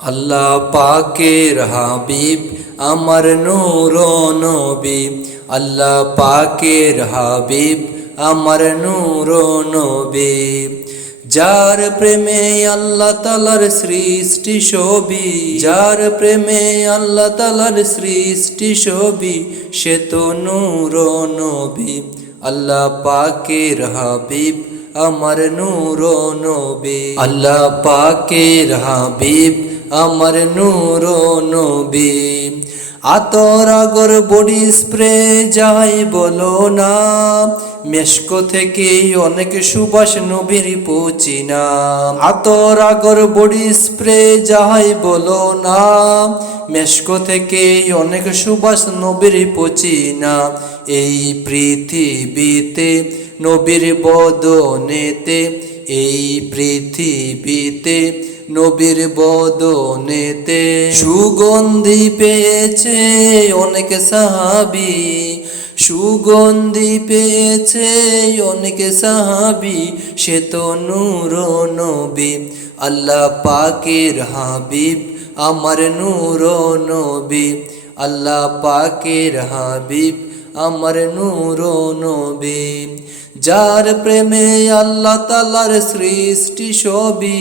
আল্লাহ পাকের হাবিব, আমার নূর নবী। আল্লাহ পাকের হাবিব, আমার নূর নবী। যার প্রেমে আল্লাহ তালার সৃষ্টি ছবি, যার প্রেমে আল্লাহ তালার সৃষ্টি ছবি, সে তো নূর নবী। আল্লাহ পাকের হাবিব, আমার নূর নবী। আল্লাহ পাকের হাবিব আমার নূর নবী। আতর আগর বডি স্প্রে যাই বলো না। মেশকো থেকে অনেক সুবাস নবীর পৌঁছি না। আতর আগর বডি স্প্রে যাই বলো না। মেশকো থেকে অনেক সুবাস নবীর পৌঁছি না। এই পৃথিবীতে নবীর বদনেতে, এই পৃথিবীতে নবীর বদনেতে সুগন্ধি পেয়েছে অনেক সাহাবি। সুগন্ধি পেয়েছে অনেক সাহাবি। সে তো নূর নবী, আল্লাহ পাকের হাবিব, আমার নূর নবী। আল্লাহ পাকের হাবিব, আমার নূর নবী। যার প্রেমে আল্লাহ তালার সৃষ্টি ছবি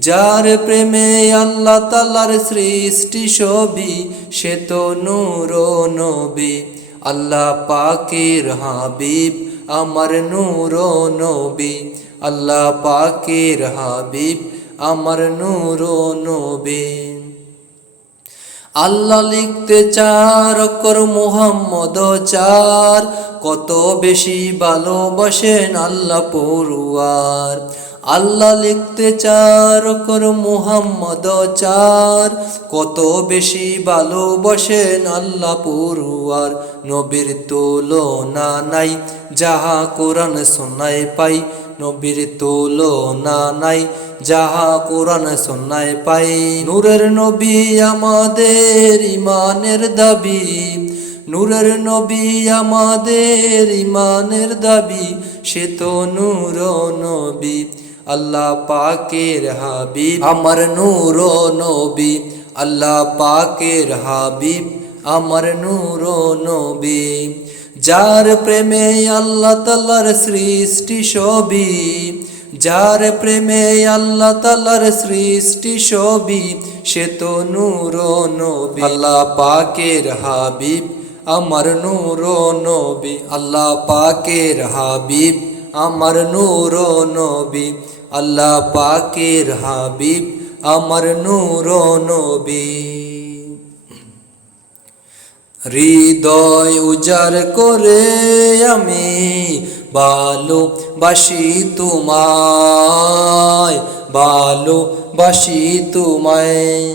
যার প্রেমে আল্লাহ তালার সৃষ্টি ছবি, সে তো নূর নবী। আল্লাহ পাকের হাবিব, আমার নূর নবী। আল্লাহ পাকের হাবিব, আমার নূর নবী। আল্লাহ লিখতে চার অক্ষর মোহাম্মদ চার। কত বেশি ভালোবাসেন আল্লাহ পড়ুয়ার। আল্লাহ লিখতে চার অক্ষর মোহাম্মদ চার। কত বেশি ভালোবাসেন আল্লাহ পড়ুয়ার নবীর তুলনা নাই। যাহা কোরআন শোনায় পাই, নবীর তুলনা নাই। যাহা কোরআন শোনায় পাই, নূরের নবী আমাদের ইমানের দাবি। নূরের নবী আমাদের ইমানের দাবি, সে তো নূর নবী। আল্লাহ পাকের হাবিব, আমার নূর নবী। আল্লাহ পাকের হাবিব, আমার নূর নবী। যার প্রেমে আল্লাহ তালার সৃষ্টি ছবি। যার প্রেমে আল্লাহ তালার সৃষ্টি ছবি, সে তো নূর নবী। আল্লাহ পাকের হাবিব, আমার নূর নবী। আল্লাহ পাকের হাবিব, আমার নূর নবী। আল্লাহ পাকের হাবিব, আমার নূর নবী। হৃদয় উজার করে আমি বালো বাসি তোমায় বালো বাসি তোমায়।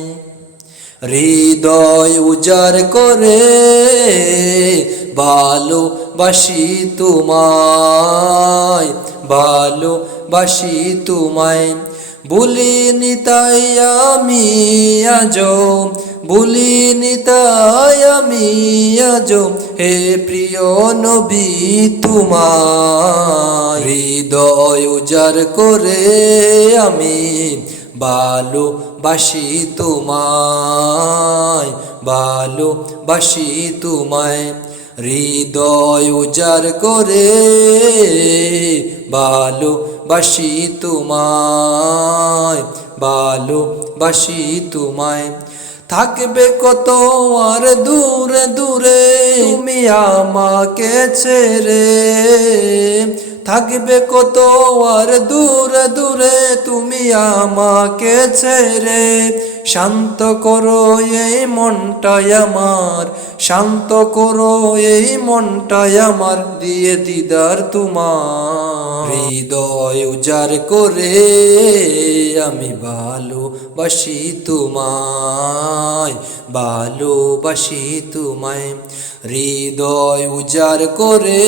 হৃদয় উজার করে ভালো বাসি তোমায় ভালো বাসি তোমায়। বলিনি তাই আমি আজ বলিনি তাই আমি আজ হে প্রিয় নবী তোমার হৃদয় উজার করে আমি বালো বাসি তোমায় বালো বাসি তোমায়। হৃদয় উজার করে বালো বাসি তোমায় বালো বাসি তোমায়। থাকবে কত আর দূরে দূরে তুমি আমাকে ছেড়ে থাকবে কত আর দূরে দূরে তুমি আমাকে ছেড়ে। শান্ত করো এই মনটাই আমার, শান্ত করো এই মনটাই আমার, দিয়ে দিদার তোমার। হৃদয় উজার করে আমি ভালোবাসি তোমায় ভালোবাসি তোমায়। হৃদয় উজার করে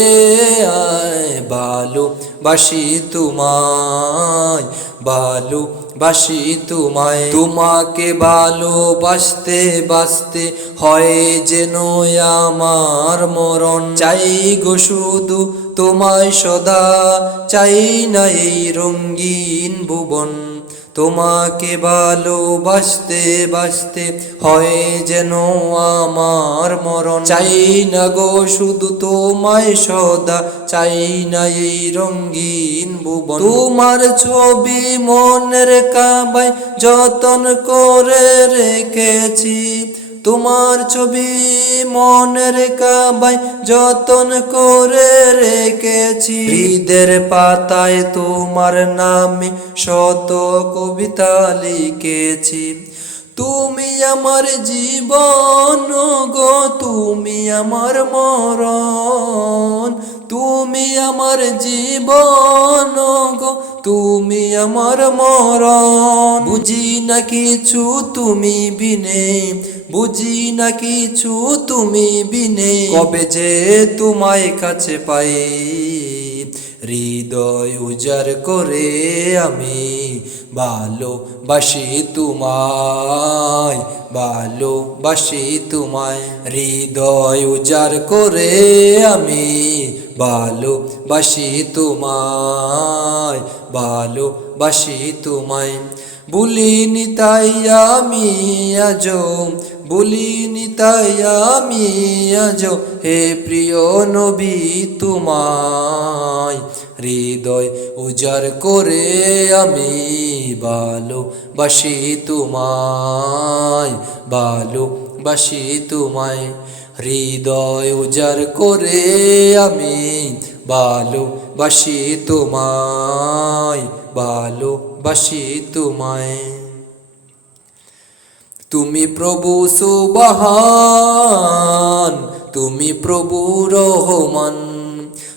আয় ভালোবাসি তোমায় ভালো বাসি তোমায়। তোমাকে ভালোবাসতে, বাসতে হয় যেন আমার মরণ। চাই গো শুধু তোমায় সদা, চাই না এই রঙ্গিন ভুবন। তোমাকে ভালোবাসতে বাসতে হয় যেন আমার মরণ। চাই না গো শুধু তোমায় সদা, চাই না এই রঙ্গিন ভুবন। তোমার ছবি মনের কাবায় যতন করে রেখেছি তোমার ছবি মনের কাবায় যতন করে রেখেছি। হৃদের পাতায় তোমার নামে শত কবিতা লিখেছি। তুমি আমার জীবন গো, তুমি আমার মরণ। তুমি আমার জীবন গো, তুমি আমার মরণ। বুঝি না কিছু তুমি বিনে বুঝি না কিছু তুমি বিনে। কবে যে তোমায় কাছে পাই, হৃদয় উজার করে আমি ভালোবাসি তোমায় ভালোবাসি তোমায়। হৃদয় উজার করে আমি ভালোবাসি তোমায় ভালোবাসি তোমায়। বলিনি তাই আমি আজো বলিনি তাই আমি আজো, হে প্রিয় নবী, তোমায় হৃদয় উজাড় করে আমি ভালোবাসি তোমায় ভালোবাসি তোমায়। হৃদয় উজাড় করে আমি ভালোবাসি তোমায় ভালোবাসি তোমায়। তুমি প্রভু সুবহান, তুমি প্রভু রহমান,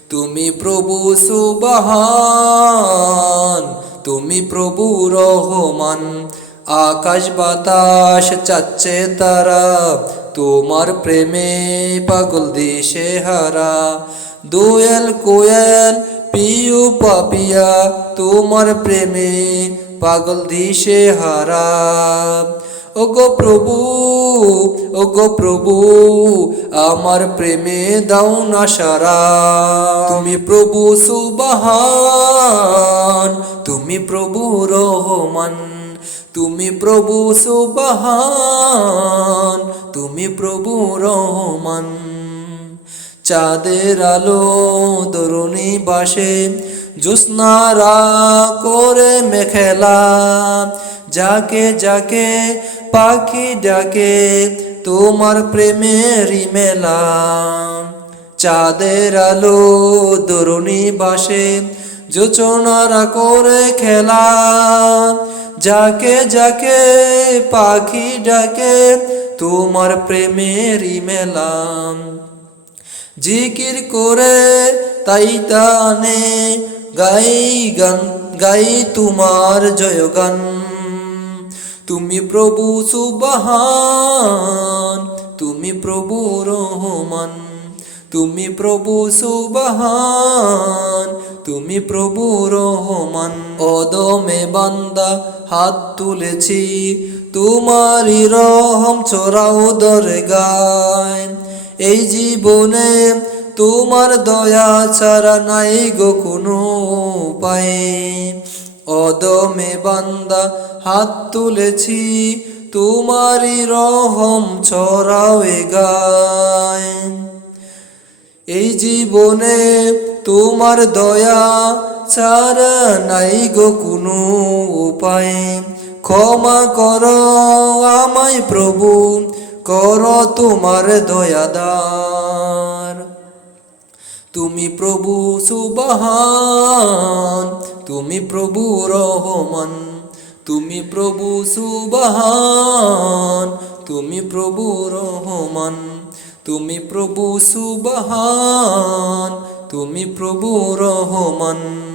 তুমি প্রভু সুবহান, তুমি প্রভু রহমান। আকাশ বাতাস চাচ্ছে তারা, তোমার প্রেমে পাগল দিশে হারা। দোয়েল কোয়েল, পিউ পাপিয়া, তোমার প্রেমে পাগল দিশে হারা। ও গো প্রভু ও গো প্রভু, আমার প্রেমে দাও না সারা। তুমি প্রভু সুবাহান, তুমি প্রভু রহমান, তুমি প্রভু সুবাহান, তুমি প্রভু রহমান। চাঁদের আলো দরুনি বাসে, জোৎস্নারা করে মেখেলা। যাকে যাকে পাখি ডাকে, তোমার প্রেমের মেলা। চাঁদের আলো দরুনি বাসে যোচনারা করে খেলা। যাকে যাকে পাখি ডাকে, তোমার প্রেমের মেলা। জিকির করে তাই তানে, গাই গান, গাই তোমার জয়গান। তুমি প্রভু সুবহান, তুমি প্রভু রহমান, তুমি প্রভু সুবহান, তুমি প্রভু রহমান। অদমে বান্দা হাত তুলেছি, তোমারই রহম চোরাও দরে গায় এই জীবনে তোমার দয়া ছাড়া নাই গো কোনো উপায়। অদমে বান্দা হাত তুলেছি, তোমারই রহম ছড়াও এ গায়। এই জীবনে তোমার দয়া ছাড়া নাই গো কোনো উপায়। ক্ষমা কর আমায় প্রভু, কর তোমার দয়াদার। তুমি প্রভু সুবহান তুমি প্রভু রহমান, তুমি প্রভু সুবাহান, তুমি প্রভু রহমান, তুমি প্রভু সুবাহান, তুমি প্রভু রহমান।